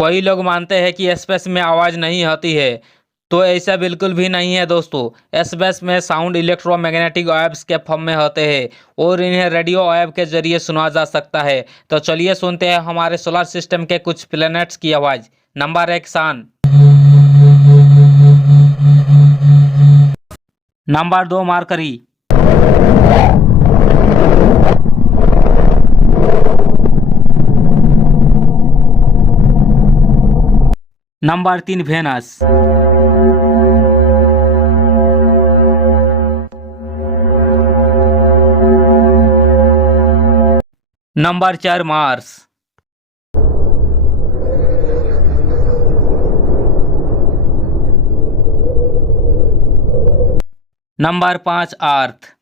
कोई लोग मानते हैं कि स्पेस में आवाज़ नहीं होती है, तो ऐसा बिल्कुल भी नहीं है दोस्तों। स्पेस में साउंड इलेक्ट्रोमैग्नेटिक वेव्स के फॉर्म में होते हैं और इन्हें रेडियो वेव के जरिए सुना जा सकता है। तो चलिए सुनते हैं हमारे सोलर सिस्टम के कुछ प्लैनेट्स की आवाज़। Number 1 sun. Number 2 Mercury. Number 3 Venus. Number 4 Mars. Number 5 अर्थ।